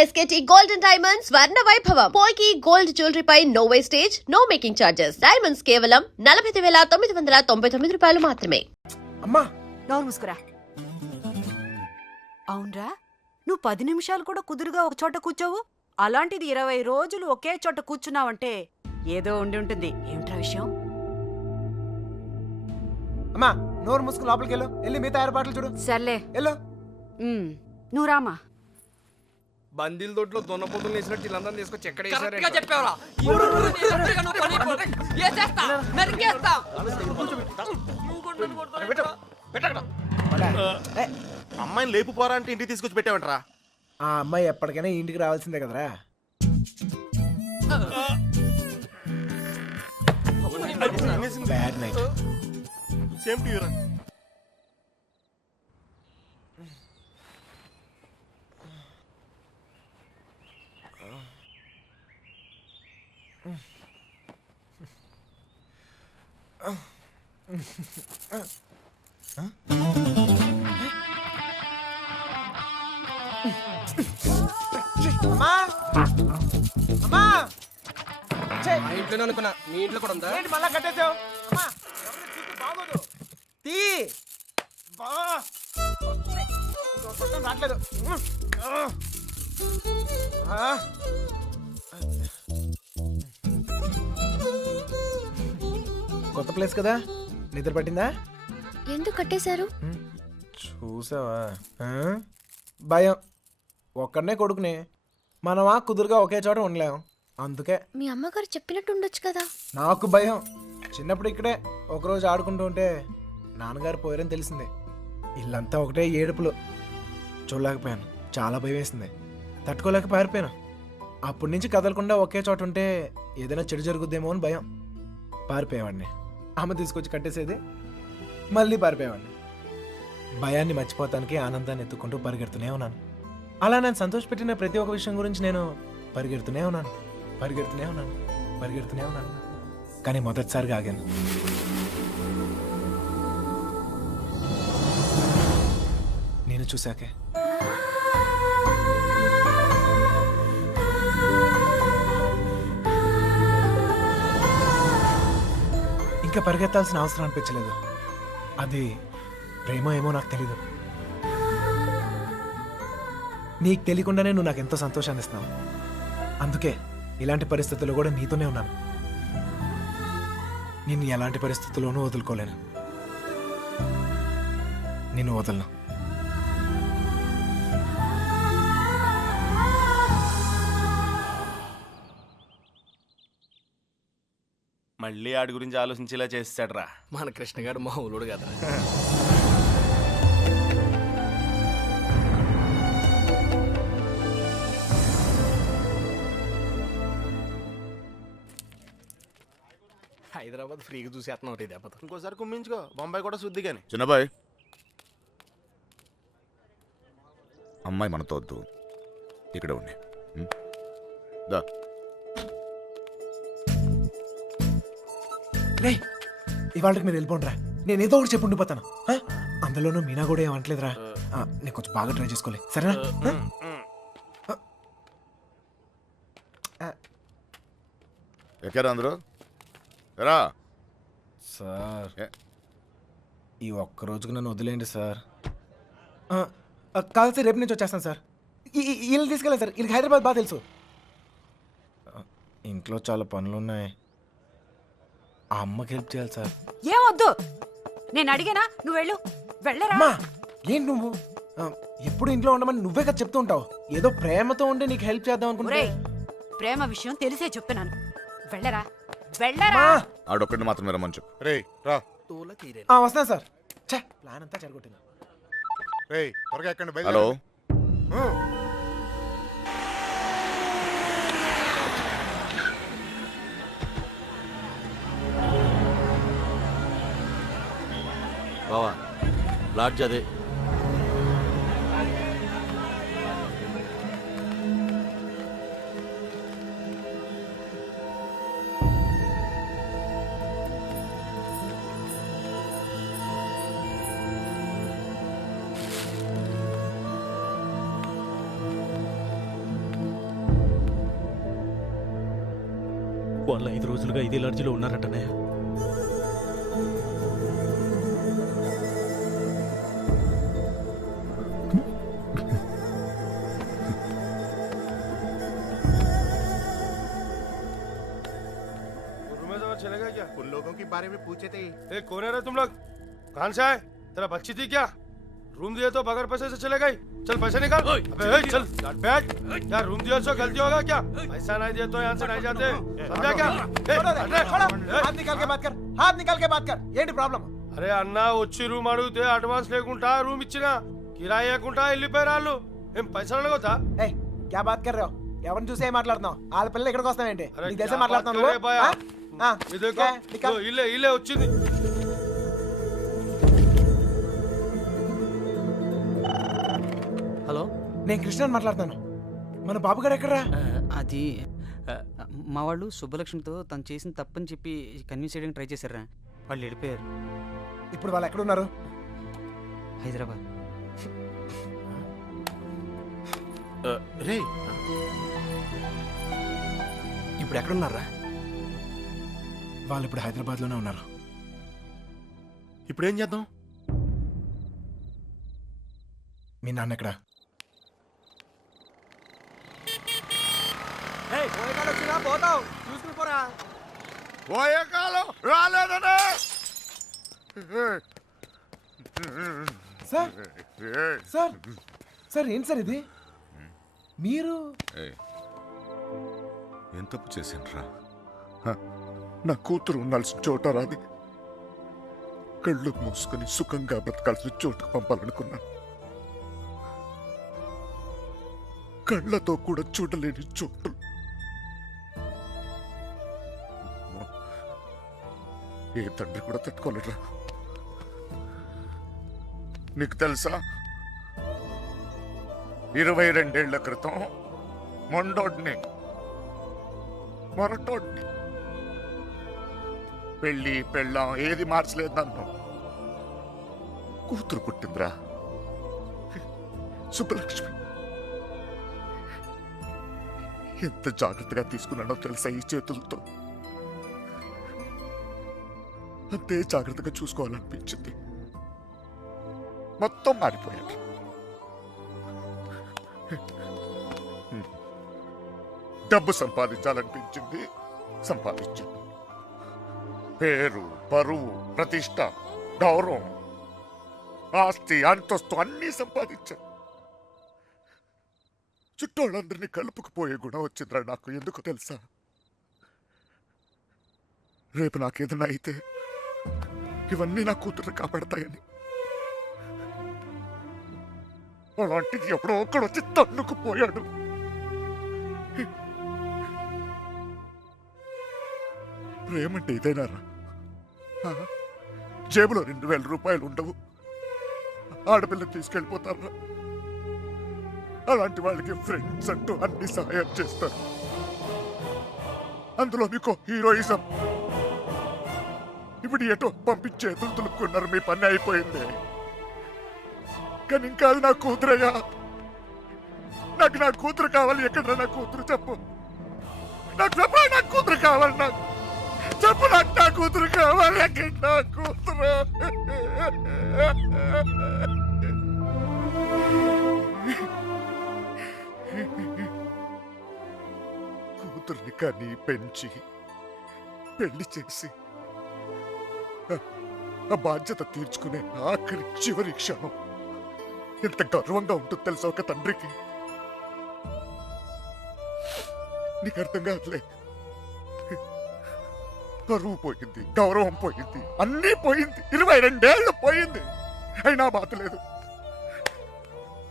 SKT Gold and Diamonds Swarna Vaibhavam. Polki Gold Jewelry pi no wastage, no making charges. Diamonds కేవలం 49,999 రూపాయలు మాత్రమే. అమ్మా నోరు ముసుకురా. అవునరా, నువ్వు 10 నిమిషాలు కూడా కుదురుగా ఒక చోట కూర్చోవు. అలాంటిది 20 రోజులు ఒకే చోట కూర్చున్నావంటే ఏదో ఉండి ఉంటుంది. ఏమిట్రా విషయం? అమ్మా నోరు మూసుకుని లోపలికి వెళ్ళి మిగతా ఏర్పాట్లు చూడు. సర్లే వెళ్ళు. నువ్వు రామా. బందీల దొడ్లో దున్నపోతులు వేసినట్టు వీళ్ళందరినీ తీసుకొచ్చి ఎక్కడ వేసారు? అమ్మాయిని లేపు పోరా అంటే ఇంటికి తీసుకొచ్చి పెట్టావంటరా? ఆ అమ్మాయి ఎప్పటికైనా ఇంటికి రావాల్సిందే కదరా. Bad night. Same to you రా. అమ్మా అమ్మా మా ఇంట్లోనే అనుకున్నా, మీ ఇంట్లో కూడా ఉందా? ఏంటి మళ్ళా కట్టేసావు? అమ్మా బాగోదు. తీ బా రావట్లేదు. కొత్త ప్లేస్ కదా, నిద్ర పట్టిందా? ఎందుకు కట్టేశారు? చూసావా, భయం. ఒక్కడనే కొడుకుని మనమా కుదురుగా ఒకే చోట ఉండలేం, అందుకే. మీ అమ్మగారు చెప్పినట్టు ఉండొచ్చు కదా. నాకు భయం. చిన్నప్పుడు ఇక్కడే ఒకరోజు ఆడుకుంటూ ఉంటే నాన్నగారు పోయారని తెలిసింది. ఇల్లంతా ఒకటే ఏడుపులు. చూడలేకపోయాను, చాలా భయం వేసింది. తట్టుకోలేక పారిపోయాను. అప్పటి నుంచి కదలకుండా ఒకే చోట ఉంటే ఏదైనా చెడు జరుగుద్దేమో అని భయం. పారిపోయేవాడిని. అమ్మ తీసుకొచ్చి కట్టేసేది, మళ్ళీ పారిపోయేవాడిని. భయాన్ని మర్చిపోతానికి ఆనందాన్ని ఎత్తుకుంటూ పరిగెడుతూనే ఉన్నాను. అలా నేను సంతోషపెట్టిన ప్రతి ఒక్క విషయం గురించి నేను పరిగెడుతూనే ఉన్నాను. కానీ మొదటిసారిగా ఆగాను. నేను చూశాకే. ఇంకా పరిగెత్తాల్సిన అవసరం అనిపించలేదు. అది ప్రేమ ఏమో నాకు తెలీదు. నీకు తెలియకుండానే నువ్వు నాకు ఎంతో సంతోషాన్ని ఇస్తావు. అందుకే ఇలాంటి పరిస్థితుల్లో కూడా నీతోనే ఉన్నాను. నిన్ను ఎలాంటి పరిస్థితుల్లోనూ వదులుకోలేను. నిన్ను వదలను. మళ్ళీ ఆడి గురించి ఆలోచించేలా చేస్తాడు రా మన కృష్ణ గారు మామూలుడు కదా. హైదరాబాద్ ఫ్రీగా చూసేస్తున్నాం దెబ్బతో. ఇంకోసారి కుమ్మించుకో, బొంబాయి కూడా శుద్ధి. కానీ చిన్నబాయ్, అమ్మాయి మనతో వద్దు, ఇక్కడ ఉండి దా. ఇవాళకి మీరు వెళ్ళిపోండిరా. నేను ఏదో ఒకటి చెప్పి ఉండిపోతాను. అందులోనూ మీనా కూడా ఏమంటలేదురా. నేను కొంచెం బాగా ట్రై చేసుకోలే, సరేనా? ఎక్కారా అందరూ? రా సార్, ఈ ఒక్క రోజుకు నన్ను వదిలేండి సార్. కాదు సార్, రేపు నుంచి వచ్చేస్తాను సార్. వీళ్ళని తీసుకెళ్ళాను సార్. వీళ్ళకి హైదరాబాద్ బాగా తెలుసు. ఇంట్లో చాలా పనులు ఉన్నాయి. ఆ అమ్మకి హెల్ప్ చేయాలి సార్. ఏమొద్దు, నేను అడిగానా? నువ్వు వెళ్ళు. వెళ్ళరా. అమ్మా ఏంటి నువ్వు ఎప్పుడు ఇంట్లో ఉండమని నువ్వే కదా చెప్తూ ఉంటావు. ఏదో ప్రేమతో ఉండి నీకు హెల్ప్ చేద్దాం అనుకుంటే. ప్రేమ విషయం తెలిసే చెప్తున్నాను. వెళ్ళరా. ఆడొక్కడిని మాత్రం రమ్మని చెప్పు. రే రా. వస్తాను సార్. ప్లాన్ అంతా చెడగొట్టింది. రే త్వరగా ఎక్కండి. హలో, బావా లాడ్జ్ అదే. వాళ్ళు 5 రోజులుగా ఇదే లాడ్జిలో ఉన్నారటనే. चलेगा क्या? उन लोगों के बारे में पूछे थे। ए, कौन है रे तुम लोग? कहाँ से आए? तेरा बच्ची थी क्या? रूम दिए तो बगैर पैसे से चले गई? चल पैसे निकाल। अबे ए, चल बैठ। क्या रूम दिया तो गलती होगा क्या? पैसा नहीं दिया तो यहाँ से नहीं जाते। समझा क्या? हाथ निकाल के बात कर, हाथ निकाल के बात कर. ఏంటి ప్రాబ్లం? అరే అన్న వచ్చి రూమ్ అడిగితే అడ్వాన్స్ లేకుండా రూమ్ ఇచ్చినా కిరాయి లేకుండా వెళ్ళిపోయారు వాళ్ళు. ఏం పైసలు అడగొద్దా? ఏయ్ క్యా బాత్ కర్ రहे हो? ఎవరిని చూసి ఏం మాట్లాడుతున్నావు? వాళ్ళ పిల్లలు ఇక్కడికి వస్తావేంటి? అరే నీకు తెలిసే క్యా మాట్లాడుతున్నావు బాత్ నువ్వు? కరే భయ్యా? ఆ? ఇది ఏ, నికాల్. ఇల్లే ఇల్లే వచ్చింది. హలో, నేను కృష్ణని మాట్లాడుతాను. మన బాబు గారు ఎక్కడరా? అది మా వాళ్ళు సుబ్బలక్ష్మితో తను చేసిన తప్పని చెప్పి కన్విన్స్ చేయడానికి ట్రై చేశారా, వాళ్ళు వెళ్ళిపోయారు. ఇప్పుడు వాళ్ళు ఎక్కడ ఉన్నారు? హైదరాబాద్. రే ఇప్పుడు ఎక్కడున్నారా? వాళ్ళు ఇప్పుడు హైదరాబాద్ లోనే ఉన్నారు. ఇప్పుడు ఏం చేద్దాం? మీ నాన్న ఎక్కడ? పోతావు చూసుకుని పోరా. పోయే కాలం రాలేదనే. సార్ సార్ సార్ ఏంటి సార్ ఇది? మీరు ఏం తప్పు చేసిండ్రా? నా కూతురు ఉండాల్సిన చోట రాది. కళ్ళు మూసుకొని సుఖంగా బ్రతకాల్సిన చోటుకు పంపాలనుకున్నా. కళ్ళతో కూడా చూడలేని చోటు. ఏ తండ్రి కూడా తట్టుకోలేరా. నీకు తెలుసా, 22 ఏళ్ల క్రితం మొండోడ్ని మొరటోడ్ని పెళ్ళి పెళ్ళాం ఏది మార్చలేదు నన్ను. కూతురు పుట్టిందిరా, సుబ్బలక్ష్మి. ఎంత జాగ్రత్తగా తీసుకున్నానో తెలుసా ఈ చేతులతో. అంతే జాగ్రత్తగా చూసుకోవాలనిపించింది. మొత్తం మారిపోయాడు. డబ్బు సంపాదించాలనిపించింది, సంపాదించాను. పేరు, పరువు, ప్రతిష్ట, గౌరవం, ఆస్తి, అంతస్తు అన్నీ సంపాదించాను. చుట్టోళ్ళందరినీ కలుపుకుపోయే గుణం వచ్చిందిరా నాకు. ఎందుకు తెలుసా? రేపు నాకేదైనా అయితే ఇవన్నీ నా కూతురు కాపాడతాయని. అలాంటిది ఎప్పుడో ఒక్కడొచ్చి తన్నుకుపోయాడు. ప్రేమంటే ఇదేనారా? జేబులో 2000 రూపాయలు ఉండవు, ఆడపిల్లని తీసుకెళ్ళిపోతారా? అలాంటి వాళ్ళకి ఫ్రెండ్స్ అంటూ అన్ని సహాయం చేస్తారు. అందులో మీకు హీరోయిజం. ఇప్పుడు ఎటో పంపించే తులుకున్నారు. మీ పని అయిపోయింది. కానీ ఇంకా అది నా కూతురయ్యా. నాకు నా కూతురు కావాలి. ఎక్కడ నా కూతురు? చెప్పు నాకు, చెప్పు నా కూతురు కావాలి. నాకు చెప్పు, నాకు నా కూతురు కావాలి. ఎక్కడ నా కూతురు? కూతుర్ని కానీ పెంచి పెళ్లి చేసి ఆ బాధ్యత తీర్చుకునే ఆఖరి చివరి క్షణం ఎంత గర్వంగా ఉంటుంది తెలుసా ఒక తండ్రికి. నీకు అర్థం కాదులే. పరువు పోయింది, గౌరవం పోయింది, అన్నీ పోయింది. 22 ఏళ్ళు పోయింది. అయినా బాధ లేదు.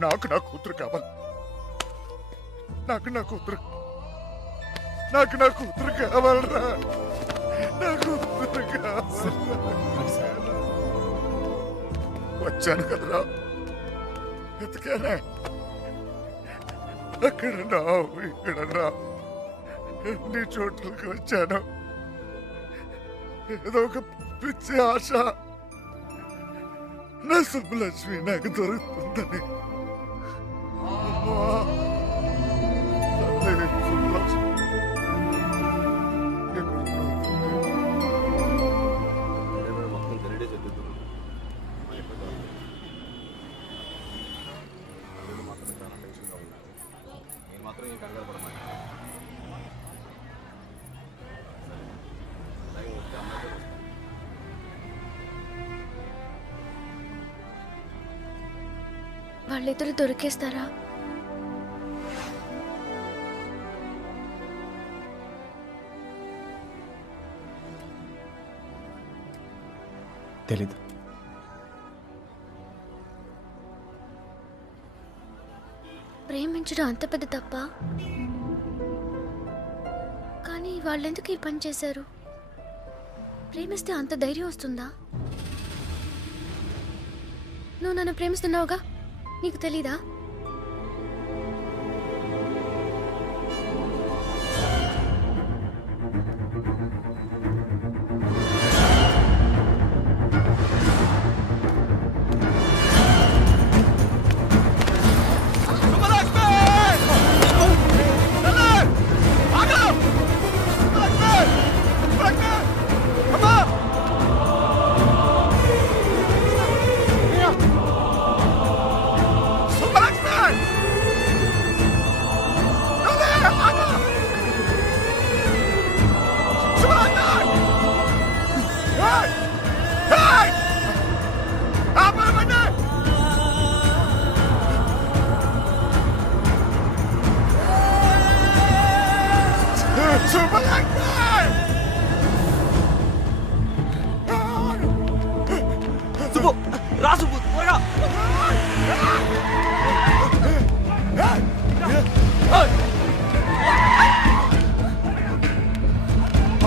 నాకు నా కూతురు కావాలి. నాకు నా కూతురు కావాలరా. నా కూతురు కావాలి. వచ్చాను కదరా, ఎతికానే. అక్కడ ఇక్కడ అన్ని చోట్లకి వచ్చాను. ఏదో ఒక పిచ్చి ఆశ, నా సుబ్బలక్ష్మి నాకు దొరుకుతుందని. సుబ్బలక్ష్మి వాళ్ళిద్దరు దొరికేస్తారా? తెలీదు. ప్రేమించడం అంత పెద్ద తప్ప? కానీ వాళ్ళెందుకు ఈ పని చేశారు? ప్రేమిస్తే అంత ధైర్యం వస్తుందా? నువ్వు నన్ను ప్రేమిస్తున్నావుగా, నీకు తెలీదా? సుబ్బు రా సుబ్బు త్వరగా.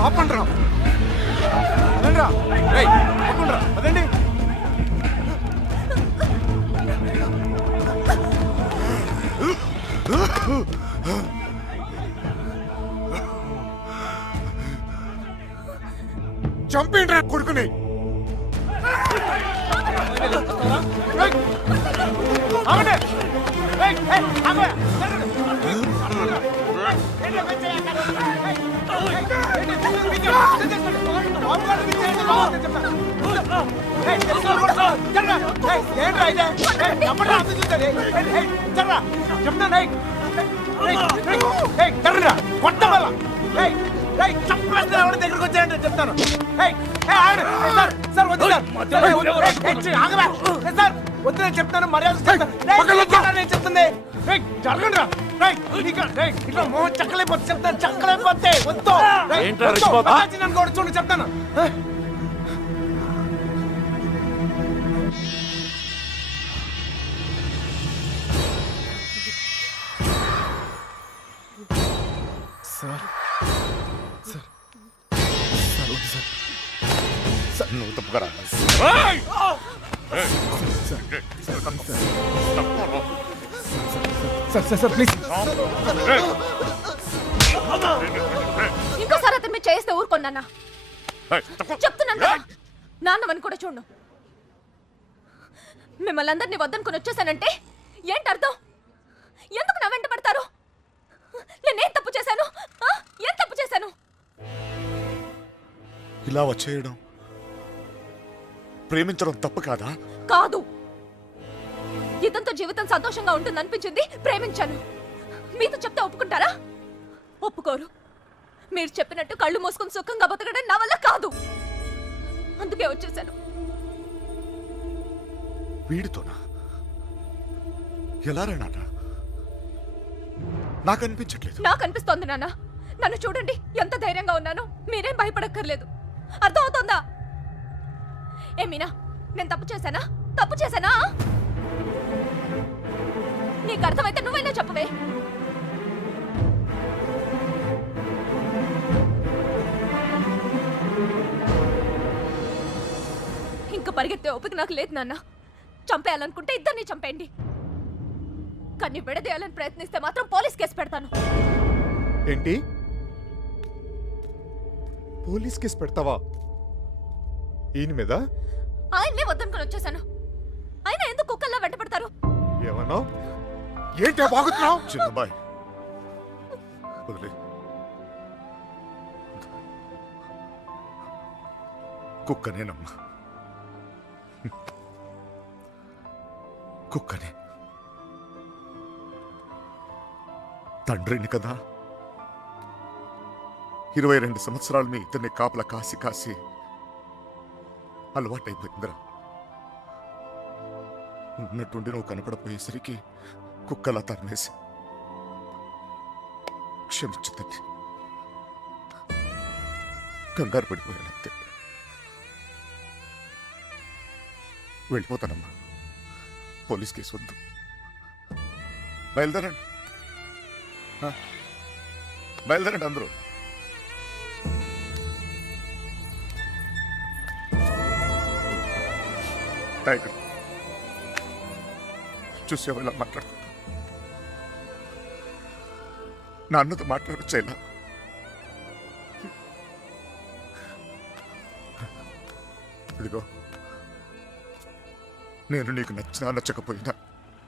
ఆపండ్రా, అదండ్రా, ఆపండ్రా, అదండి. చంపేండ్రా కొడుకుని. దగ్గరకు వచ్చాయంటే చెప్తాను. సార్ వద్దు సార్, వద్దు నేను చెప్తాను, మర్యాద చెప్తాను, నేను చెప్తుంది. జరగండి ఇట్లా మోహన్ చక్కలేకపోతే చెప్తాను, చక్కలేకపోతే వద్దు నన్ను కూడా చూడండి చెప్తాను. సార్ సార్ సార్ వద్దు సార్. నువ్వు తప్పుకరా. Sir sir sir please. ఇంకోసారి అతను మీరు చేస్తే ఊరుకోన్నా, చెప్తున్నాను కదా. నాన్నవని కూడా చూడు. మిమ్మల్ని అందరినీ వద్దనుకుని వచ్చేసానంటే ఏంటి అర్థం? ఎందుకు నా వెంట పడతారు? నేనేం తప్పు చేశాను? ఏం తప్పు చేశాను? ఇలా వచ్చేయడం, ప్రేమించడం తప్పు కాదా? కాదు. ఇదంతా జీవితం సంతోషంగా ఉంటుంది అనిపించింది, ప్రేమించాను. మీతో చెప్తే ఒప్పుకుంటారా? ఒప్పుకోరు. మీరు చెప్పినట్టు కళ్ళు మూసుకుని సుఖంగా బతకడం నా వల్ల కాదు. అందుకే వచ్చేసాను. వీడితోనా? ఎలా రా నాన్న? నాకు అనిపించట్లేదు. నాకు అనిపిస్తోంది నాన్న. నన్ను చూడండి, ఎంత ధైర్యంగా ఉన్నాను. మీరేం భయపడక్కర్లేదు. అర్థం అవుతోందా? ఏ మీనా, నేను తప్పు చేశానా? తప్పు చేశానా? నీకు అర్థమైతే నువ్వైనా చెప్పవే. ఇంకా పరిగెత్తే ఓపిక నాకు లేదు నాన్న. చంపేయాలనుకుంటే ఇద్దరిని చంపేయండి, కానీ విడదీయాలని ప్రయత్నిస్తే మాత్రం పోలీస్ కేసు పెడతాను. ఏంటి? పోలీస్ కేసు పెడతావా? ఈయన మీద? ఆయన్నే వద్దనుకుని వచ్చేసాను. ఆయన ఎందుకు కుక్కల్లా వెంట పెడతారు? ఏమన్నావు? ఏంటి బాగుతున్నావు? చిన్నబాయ్ వదిలే. కుక్కనేనమ్మా, కుక్కనే. తండ్రిని కదా. 22 సంవత్సరాలు మీ ఇద్దరిని కాపలా కాసి కాసి అలవాటైపోయిందిరా. ఉన్నట్టుండి నువ్వు కనపడపోయేసరికి కుక్కలా తరిమేసి. క్షమించు తండ్రి, కంగారు పడిపోయానంతే. వెళ్ళిపోతానమ్మా, పోలీస్ కేసు వద్దు. బయలుదేరండి, బయలుదేరండి అందరూ. టైగర్ చూసావు ఇలా మాట్లాడుతున్నా. నా అన్నతో మాట్లాడొచ్చేలా. ఇదిగో, నేను నీకు నచ్చినా నచ్చకపోయినా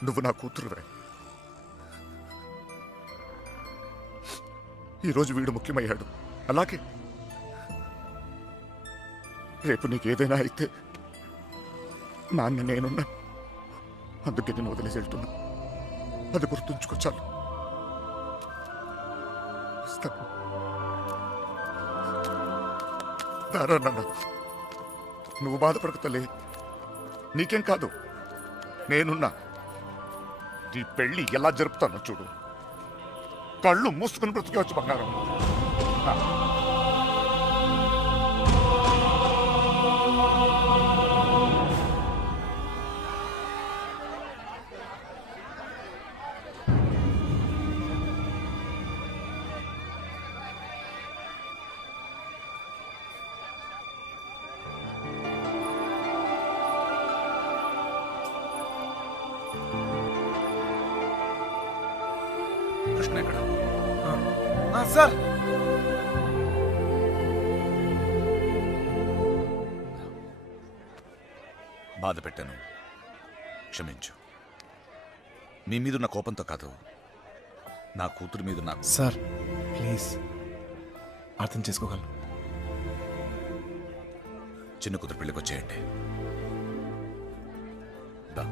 నువ్వు నా కూతురువే. ఈరోజు వీడు ముఖ్యమయ్యాడు, అలాగే రేపు నీకేదైనా అయితే నాన్న నేనున్నా. అందుకే నేను వదిలేసి వెళ్తున్నా. అది గుర్తుంచుకో చాలు. వస్తాను. దారా నాన్న, నువ్వు బాధపడకు తల్లి. నీకేం కాదు, నేనున్నా. నీ పెళ్ళి ఎలా జరుపుతానో చూడు. కళ్ళు మూసుకుని బ్రతికేవచ్చు బంగారం. కృష్ణ ఎక్కడ? సార్, బాధ పెట్టాను, క్షమించు. మీ మీదున్న కోపంతో కాదు, నా కూతురు మీద నాకు. సార్ ప్లీజ్ అర్థం చేసుకోగలను. చిన్న కూతురు పెళ్ళికి వచ్చేయండి. దా.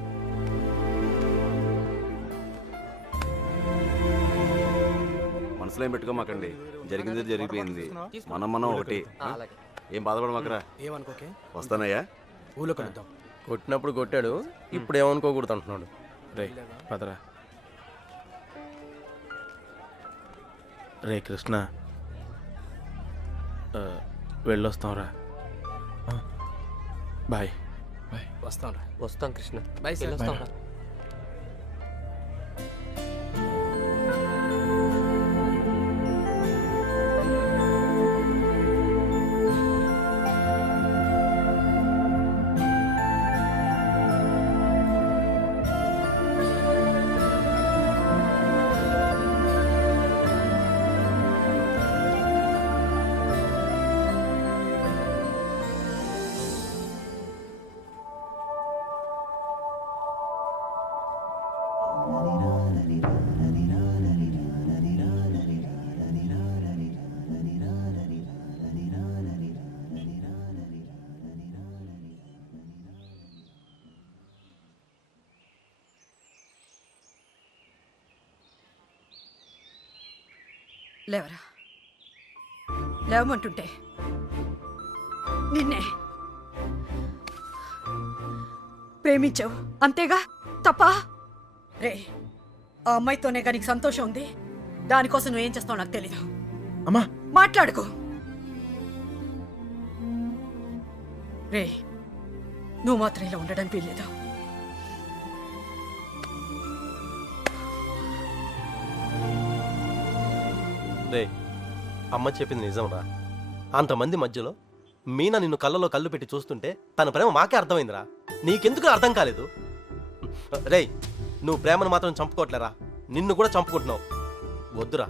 మనసులో ఏం పెట్టుకోమాకండి, జరిగింది జరిగిపోయింది. మనం ఒకటి. ఏం బాధపడమాకరా. ఏమనుకోకే, వస్తానయ్యా. ఊళ్ళో కలుద్దాం. కొట్టినప్పుడు కొట్టాడు, ఇప్పుడు ఏమనుకోకూడదు అంటున్నాడు. రే పదరా. రే కృష్ణ, వెళ్ళొస్తాంరా. బాయ్. వస్తాం. వస్తాం కృష్ణ. Bye sir. లేవరా, లేవమంటుంటే నిన్నే ప్రేమించావు అంతేగా, తప్ప? రే, ఆ అమ్మాయితోనే కానీ నీకు సంతోషం ఉంది. దానికోసం నువ్వేం చేస్తావు నాకు తెలీదు. అమ్మా మాట్లాడుకో. రే, నువ్వు మాత్రం ఇలా ఉండడానికి వీల్లేదు. రే, అమ్మ చెప్పింది నిజంరా. అంతమంది మధ్యలో మీనా నిన్ను కళ్ళలో కళ్ళు పెట్టి చూస్తుంటే తన ప్రేమ మాకే అర్థమైందిరా. నీకెందుకు అర్థం కాలేదు? రేయ్, నువ్వు ప్రేమను మాత్రం చంపుకోవట్లేరా, నిన్ను కూడా చంపుకుంటున్నావు. వద్దురా.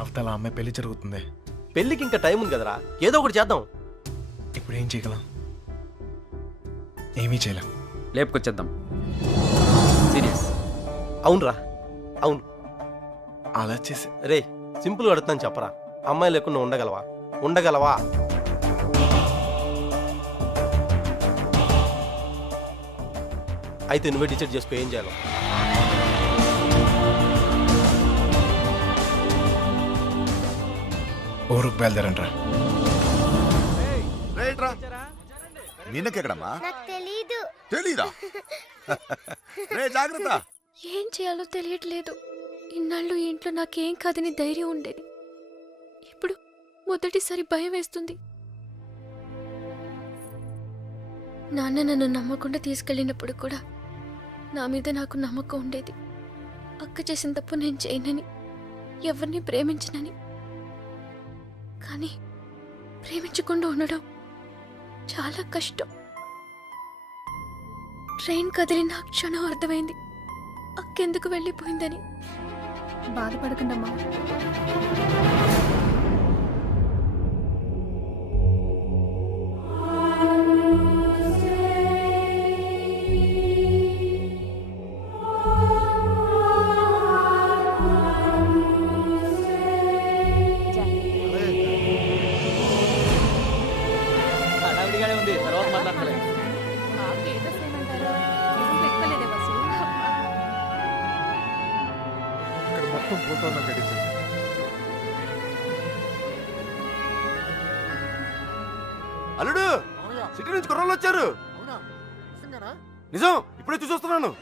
అవతల అమ్మాయి పెళ్లి జరుగుతుంది. పెళ్ళికి ఇంకా టైం ఉంది కదరా, ఏదో ఒకటి చేద్దాం. ఇప్పుడు ఏం చేయగలం? ఏమీ చేయలేం. లేపుకొచ్చేద్దాం. సీరియస్. అవునరా, అవును. అలా చేసి రే, సింపుల్గా అడుగుతాను చెప్పరా, అమ్మాయి లేకుండా ఉండగలవా? అయితే నువ్వే డిసైడ్ చేసుకో ఏం చేయాలో. ఊరుకు బయలుదేరంట్రా. రైట్రా నిన్నకెక్కడమ్మా తెలీదా రే జాగ్రత్త. ఏం చేయాలో తెలియట్లేదు. ఇన్నాళ్ళు ఈ ఇంట్లో నాకేం కాదని ధైర్యం ఉండేది. ఇప్పుడు మొదటిసారి భయం వేస్తుంది. నాన్న నన్ను నమ్మకుండా తీసుకెళ్ళినప్పుడు కూడా నా మీద నాకు నమ్మకం ఉండేది. అక్క చేసిన తప్పు నేను చేయనని, ఎవరిని ప్రేమించనని. కానీ ప్రేమించకుండా ఉండడం చాలా కష్టం. ట్రైన్ కదిలిన క్షణం అర్థమైంది అక్కెందుకు వెళ్ళిపోయిందని. బాధపడకండమ్మా. హడావిడిగానే ఉంది, తర్వాత మాట్లాడలే. ఇక్కడ మొత్తం ఫోటోలో గడిచింది. అల్లుడు సిటీ నుంచి కుర్రోళ్ళు వచ్చారు. నిజం, ఇప్పుడే చూసొస్తున్నాను.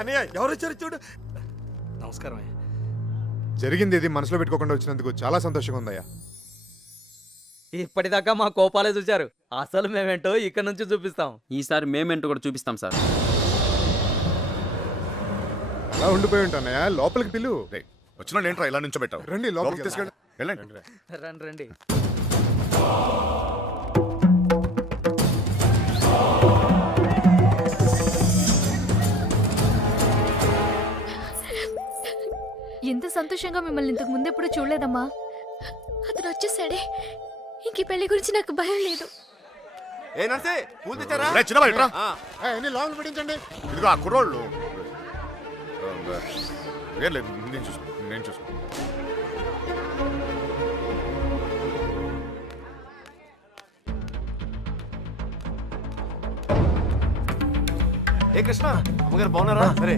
అనయ్య ఎవరు వచ్చారు చూడు. నమస్కారం. జరిగింది ఇది మనసులో పెట్టుకోకుండా వచ్చినందుకు చాలా సంతోషంగా ఉందయ్యా. ఇప్పటిదాకా మా కోపాలే చూశారు, అసలు మేమేంటో ఇక్కడ నుంచి చూపిస్తాం. ఈసారి మేమేంటో కూడా చూపిస్తాం సార్. అలా ఉండిపోయి ఉంటానయ్యా, లోపలికి పిలు. వచ్చిన ఏంట్రా ఇలా నుంచో పెట్టావు? రండి లోపలికి తీసుకెళ్ళి వెళ్ళండి. రండి రండి. ఎంత సంతోషంగా మిమ్మల్ని ఇంతకు ముందు ఎప్పుడు చూడలేదమ్మా. అతను వచ్చేసాడే, ఇంక ఈ పెళ్లి గురించి నాకు భయం లేదు. రేయ్, చిన్నబాయ్, ఇట్రా. అన్ని లోపల పెట్టించండి. ఇదిగో ఆ కుర్రోళ్ళు. ఏం లేదు, నేను చూసుకో. ఏ కృష్ణ, అమ్మగారు బాగున్నారా? సరే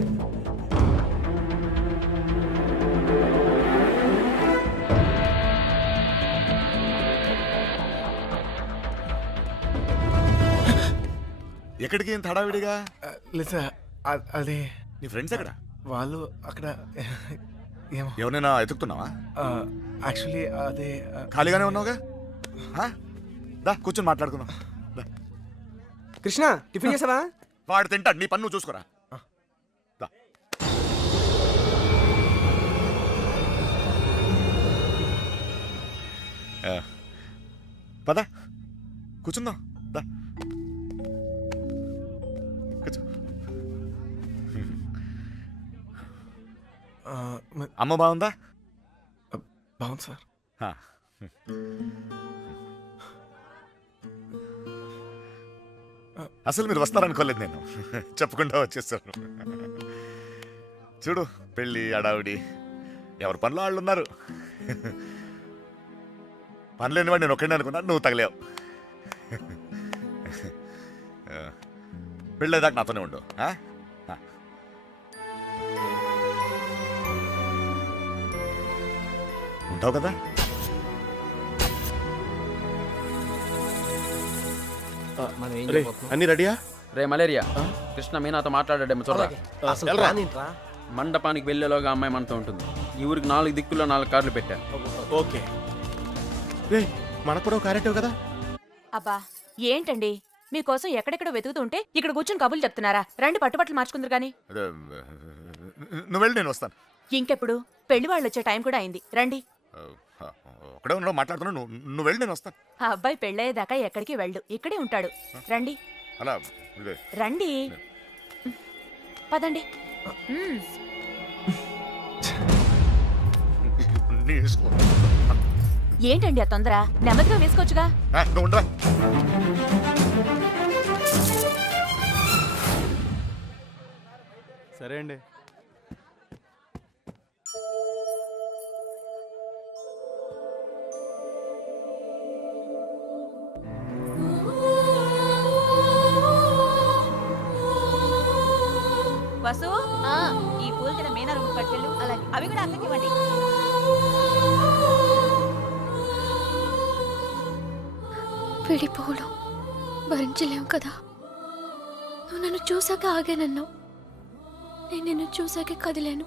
ఎక్కడికి ఇంత హడావిడిగా? లేదు సార్, అది నీ ఫ్రెండ్స్ ఎక్కడ? వాళ్ళు అక్కడ ఏమో. ఎవరైనా ఎతుకుతున్నావా? యాక్చువల్లీ అదే ఖాళీగానే ఉన్నావుగా, దా కూర్చొని మాట్లాడుకుందాం. కృష్ణ, టిఫిన్ చేసావా? వాడు తింటాడు, నీ పన్ను నువ్వు చూసుకోరా. దా. పద కూర్చుందాం, దా కూర్చో. అమ్మ బాగుందా? బాగుంది సార్. అసలు మీరు వస్తారనుకోలేదు నేను, చెప్పకుండా వచ్చేసాను. చూడు, పెళ్ళి అడావిడి, ఎవరి పనిలో వాళ్ళు ఉన్నారు. పని లేనివాడు నేను ఒక్కడే అనుకున్నా, నువ్వు తగలేవు. పెళ్ళేదాకా నాతోనే ఉండు. ఉంటావు కదా? అన్ని రెడీయా? రే మలేరియా, కృష్ణ మీనాతో మాట్లాడాడేమో చూడరా. మండపానికి వెళ్ళేలోగా అమ్మాయి మనతో ఉంటుంది. ఈ ఊరికి 4 దిక్కుల్లో 4 కార్లు పెట్టాను. ఓకే. రే మనకు కూడా క్యారెక్టర్ కదా. అబ్బా ఏంటండి, మీకోసం ఎక్కడెక్కడ వెతుకుతుంటే ఇక్కడ కూర్చొని కబుర్లు చెప్తున్నారా? రండి, పట్టుబట్టలు మార్చుకుందరు గాని. నువ్వు వెళ్ళి నేను వస్తాను. ఇంకెప్పుడు? పెళ్లి వాళ్ళు వచ్చే టైం కూడా అయింది, రండి. ఒకడే ఉన్నావు, మాట్లాడుతున్నావు. నువ్వు వెళ్ళి నేను వస్తాను. ఆ అబ్బాయి పెళ్ళయ్యేదాకా ఎక్కడికి వెళ్ళు, ఇక్కడే ఉంటాడు. రండి అలా ఇదే. రండి, పదండి. నీ ఇష్టం. ఏంటండి ఆ తొందర? నెమ్మదిగా వేసుకోవచ్చుగా. నువ్వు ఉండరా. సరే అండి. బస్సు ఈ పూల కింద మీనా రూమ్ పట్టుకెళ్ళు అలాగే అవి కూడా అక్కడికి ఇవ్వండి. విడిపోవడం భరించలేము కదా. నువ్వు నన్ను చూసాక ఆగానన్నావు, నేను నిన్ను చూసాకే కదిలేను,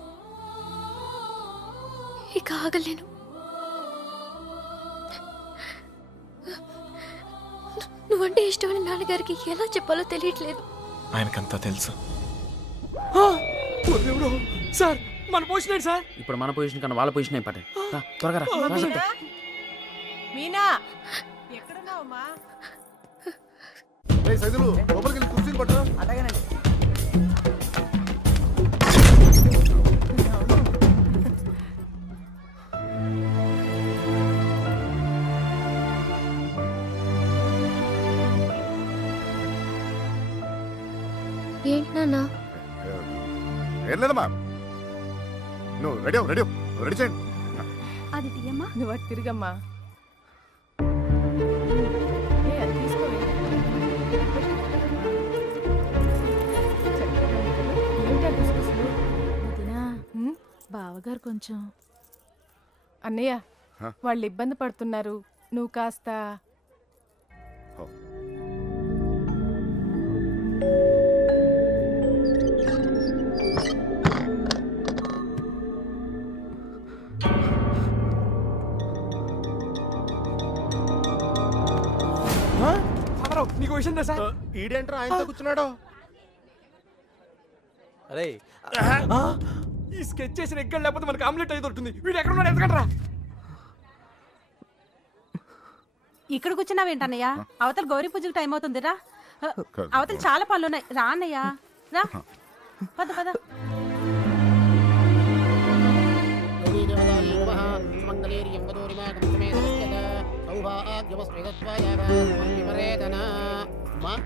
ఇక ఆగలేను. నువ్వంటే ఇష్టమైన నాన్నగారికి ఎలా చెప్పాలో తెలియట్లేదు. ఆయనకంతా తెలుసు. సార్ మన పొజిషన్ సార్. ఇప్పుడు మన పొజిషన్ కన్నా వాళ్ళ పొజిషన్ ఇంపార్టెంట్. త్వరగా రా, రా చెప్తా. మీనా ఎక్కడున్నావమ్మా? సైదులు లోపలికి వెళ్ళి కుర్చీలు పట్టరా. అడగనండి. ఏంటి నాన్న? ఏం లేదమ్మా, నువ్వు రెడీ రెడీ చేయండి. అది తీయమ్మా. నువ్వు అటు తిరిగమ్మా. బావగారు కొంచెం అన్నయ్య హ? వాళ్ళు ఇబ్బంది పడుతున్నారు, నువ్వు కాస్త ఓ. నీకు విషయం తెలుసా? ఈడేంట్రా ఆయనతో కూర్చున్నాడు? అరే ఈ స్కెచ్ చేసిన ఎక్కడ లేకపోతే మనకి ఆమ్లెట్ అయ్యి దొరుకుతుంది. వీడు ఎక్కడ ఉన్నాడు ఎత్తకండ్రా. ఇక్కడ కూర్చున్నావేంటన్నయ్య? అవతల గౌరీ పూజకు టైం అవుతుందిరా. అవతల చాలా పనులు ఉన్నాయి, రా అన్నయ్య రా. పద పద.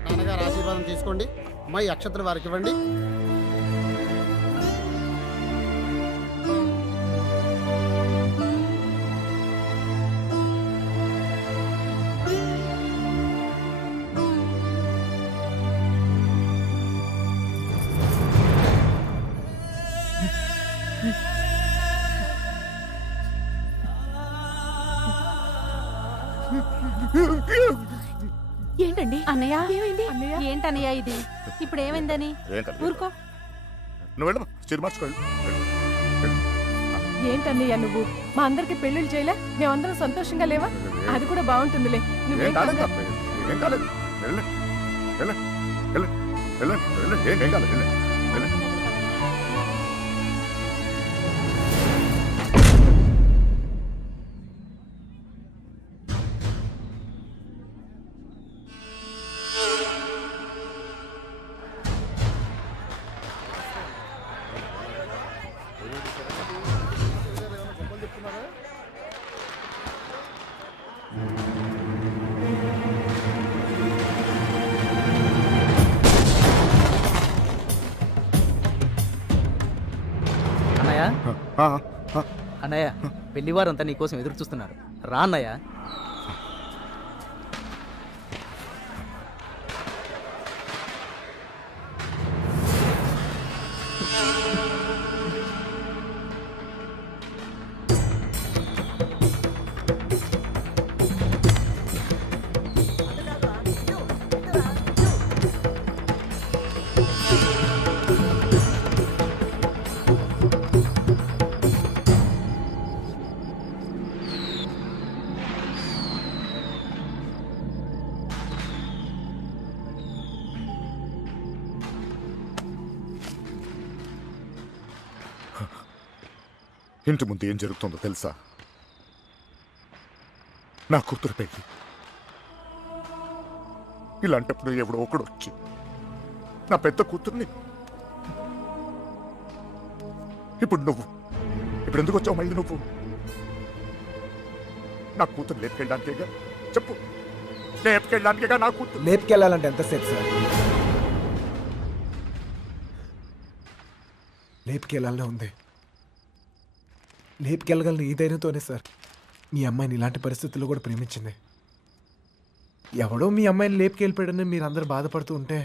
నాన్నగారు ఆశీర్వాదం తీసుకోండి. అమ్మాయి అక్షతలు వారికి ఇవ్వండి. ఏంటండి అన్నయ్య ఏమైంది? ఏంటన్నయ్య ఇది? ఇప్పుడు ఏమైందని? ఏం కాదు. ఊరుకో. నువ్వు వెళ్ళమ్మా, చీర మార్చుకోండి. ఏంటన్నయ్య నువ్వు మా అందరికి పెళ్లిళ్ళు చేయలే? మేమందరం సంతోషంగా లేవా? అది కూడా బాగుంటుందిలే. ఏం కాలేదు, ఏం కాలేదు. వెళ్ళండి వెళ్ళండి వెళ్ళండి వెళ్ళండి వెళ్ళండి, ఏం కాలేదు. వెళ్ళండి వెళ్ళండి. అన్నయ్య ఆ, ఆ. అన్నయ్య పెళ్లివారంతా నీకోసం ఎదురు చూస్తున్నారు, రా అన్నయ్య. ఇంటి ముందు ఏం జరుగుతుందో తెలుసా? నా కూతురు పెళ్ళి. ఇలాంటప్పుడు ఎవడో ఒకడు వచ్చి నా పెద్ద కూతుర్ని, ఇప్పుడు ఎందుకు వచ్చావు మళ్ళీ నువ్వు? నా కూతురు లేపుకెళ్ళడానికేగా? చెప్పు, లేపుకెళ్ళడానికేగా నా కూతురు? లేపుకెళ్ళాలంటే ఎంతసేపు సార్? లేపుకెళ్ళాలనే ఉంది. లేపుకెళ్ళగలను ఈ ధైర్యంతోనే సార్ మీ అమ్మాయిని ఇలాంటి పరిస్థితుల్లో కూడా ప్రేమించింది. ఎవడో మీ అమ్మాయిని లేపుకెళ్ళిపోయాడని మీరు అందరూ బాధపడుతూ ఉంటే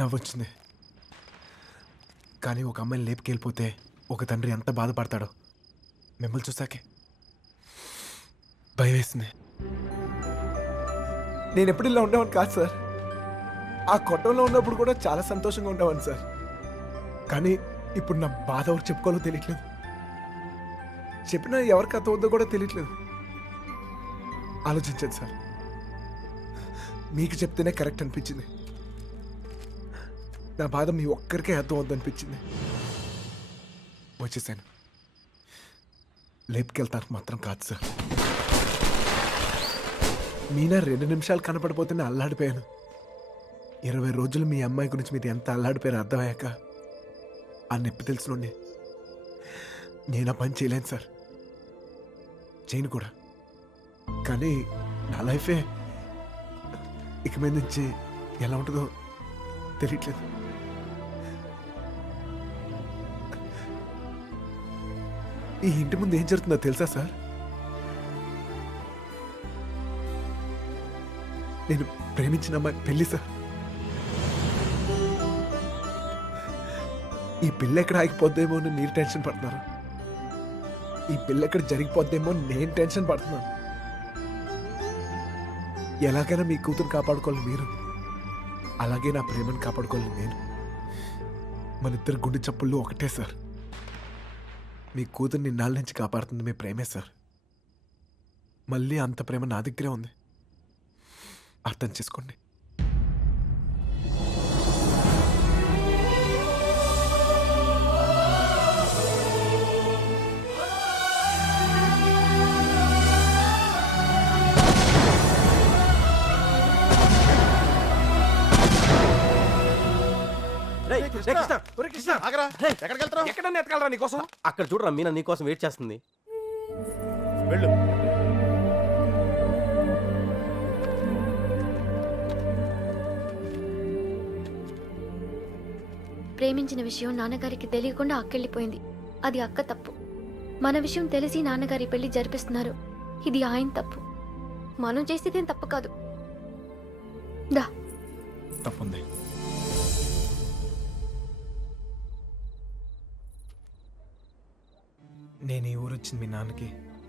నవ్వొచ్చింది. కానీ ఒక అమ్మాయిని లేపుకెళ్ళిపోతే ఒక తండ్రి ఎంత బాధపడతాడో మిమ్మల్ని చూసాకే భయం వేసింది. నేను ఎప్పుడు ఇలా ఉండేవాడిని కాదు సార్. ఆ కొట్టంలో ఉన్నప్పుడు కూడా చాలా సంతోషంగా ఉండేవాడిని సార్. కానీ ఇప్పుడు నా బాధ ఎవరు చెప్పుకోవాలో తెలియట్లేదు. చెప్పినా ఎవరికి అర్థం అవుతుందో కూడా తెలియట్లేదు. ఆలోచించండి సార్. మీకు చెప్తేనే కరెక్ట్ అనిపించింది. నా బాధ మీ ఒక్కరికే అర్థం అవుద్దనిపించింది. వచ్చేసాను. లేపుకెళ్తానికి మాత్రం కాదు సార్. మీనా 2 నిమిషాలు కనపడిపోతేనే అల్లాడిపోయాను. 20 రోజులు మీ అమ్మాయి గురించి మీరు ఎంత అల్లాడిపోయారో అర్థమయ్యాక ఆ నొప్పి తెలిసినండి నేను ఆ పని చేయలేను సార్. చేయను కూడా. కానీ నా లైఫే ఇక మీద నుంచి ఎలా ఉంటుందో తెలియట్లేదు. ఈ ఇంటి ముందు ఏం జరుగుతుందో తెలుసా సార్? నేను ప్రేమించిన అమ్మాయి పెళ్లి సార్. ఈ పిల్ల ఎక్కడ ఆగిపోద్దేమో అని మీరు టెన్షన్ పడుతున్నారు. ఈ పిల్ల ఎక్కడ జరిగిపోద్దేమో నేను టెన్షన్ పడుతున్నాను. ఎలాగైనా మీ కూతురు కాపాడుకోవాలి మీరు, అలాగే నా ప్రేమను కాపాడుకోవాలి నేను. మన ఇద్దరు గుండె చప్పుళ్ళు ఒకటే సార్. మీ కూతుర్ని ఇన్నాళ్ళ నుంచి కాపాడుతుంది మీ ప్రేమే సార్. మళ్ళీ అంత ప్రేమ నా దగ్గరే ఉంది. అర్థం చేసుకోండి. ఎక్కడన్నా ఎత్తగలరా నీకోసం? అక్కడ చూడరా మీనా నీకోసం వెయిట్ చేస్తుంది. వెళ్ళు. ప్రేమించిన విషయం నాన్నగారికి తెలియకుండా అక్కెళ్ళిపోయింది. అది అక్క తప్పు. మన విషయం తెలిసి నాన్నగారి పెళ్లి జరిపిస్తున్నారు. ఇది ఆయన తప్పు. మనం చేసేదేం తప్పు కాదు. దా. తప్పుంది. నేను ఈ ఊరు వచ్చింది మీ నాన్నకి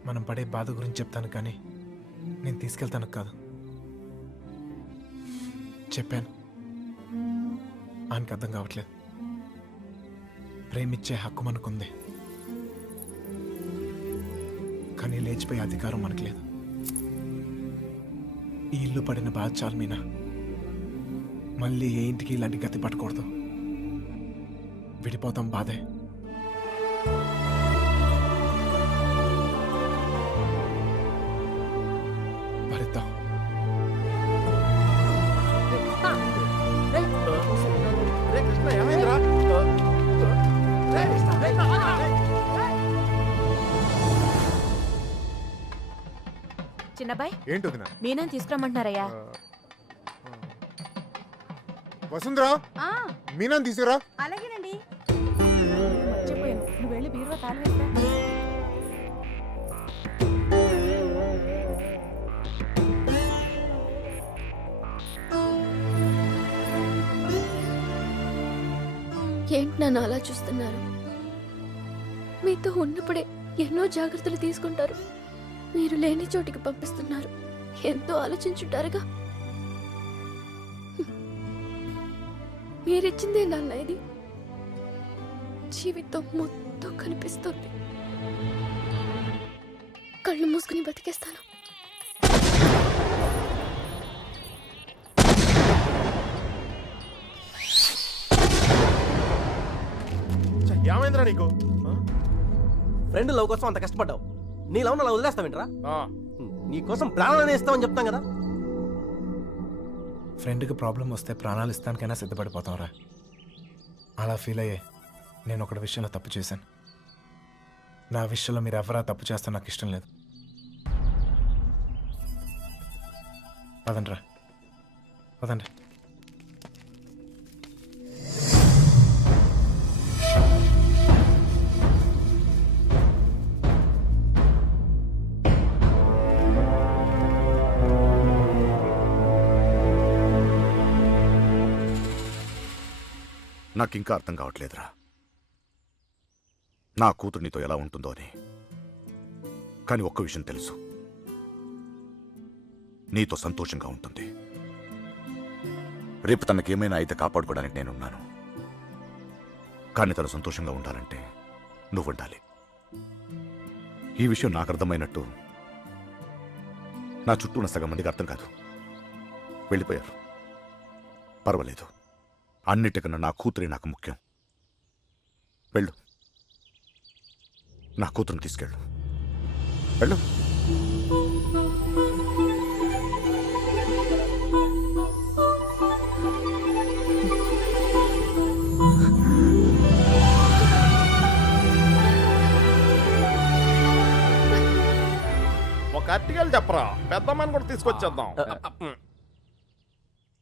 మనం పడే బాధ గురించి చెప్తాను, కానీ నేను తీసుకెళ్తాను కాదు. చెప్పాను, ఆయనకి అర్థం కావట్లేదు. ప్రేమిచ్చే హక్కు మనకుంది, కానీ లేచిపోయే అధికారం మనకు లేదు. ఈ ఇల్లు పడిన బాధ చాలు మీనా. మళ్ళీ ఏ ఇంటికి ఇలాంటి గతి పట్టకూడదు. విడిపోతాం, బాధే. భరిద్దాం. చిన్నబాయ్ ఏంటి వదినా? మీనాన్ని తీసుకురమ్మంటున్నారయ్యా. వసుంధరా, మీనాన్ని తీసుకురా. అలాగేనండి. మర్చిపోయాను, నువ్వు వెళ్ళి బీరువా తాళం వేస్తా. ఏంటి నన్ను అలా చూస్తున్నారు? మీతో ఉన్నప్పుడే ఎన్నో జాగ్రత్తలు తీసుకుంటారు. మీరు లేని చోటికి పంపిస్తున్నారు. ఎంతో ఆలోచించుంటారుగా. మీరిచ్చిందే నాన్న ఇది. జీవితం మొత్తం కనిపిస్తుంది. కళ్ళు మూసుకుని బతికేస్తాను. ఏమైందిరా నీకు? ఫ్రెండ్ లవ్ కోసం అంత కష్టపడ్డావు. నీ లవ్ అలా వదిలేస్తావేంట్రా? నీ కోసం ప్రాణాలని ఇస్తామని చెప్తాం కదా. ఫ్రెండ్కి ప్రాబ్లం వస్తే ప్రాణాలు ఇస్తానికైనా సిద్ధపడిపోతాంరా. అలా ఫీల్ అయ్యే నేను ఒకటి విషయంలో తప్పు చేశాను. నా విషయంలో మీరు ఎవరా తప్పు చేస్తా నాకు ఇష్టం లేదు. పదండ్రా, పదండి. నాకు ఇంకా అర్థం కావట్లేదురా. నా కూతురు నీతో ఎలా ఉంటుందో అని. కానీ ఒక్క విషయం తెలుసు, నీతో సంతోషంగా ఉంటుంది. రేపు తనకేమైనా అయితే కాపాడుకోవడానికి నేనున్నాను. కానీ తను సంతోషంగా ఉండాలంటే నువ్వు ఉండాలి. ఈ విషయం నాకు అర్థమైనట్టు నా చుట్టూ ఉన్న సగం మందికి అర్థం కాదు. వెళ్ళిపోయారు. పర్వాలేదు, అన్నిటికన్నా నా కూతురే నాకు ముఖ్యం. వెళ్ళు, నా కూతురుని తీసుకెళ్ళు. వెళ్ళు. ఒక అట్టికలు చెప్పరా, పెద్దమ్మని కూడా తీసుకొచ్చేద్దాం.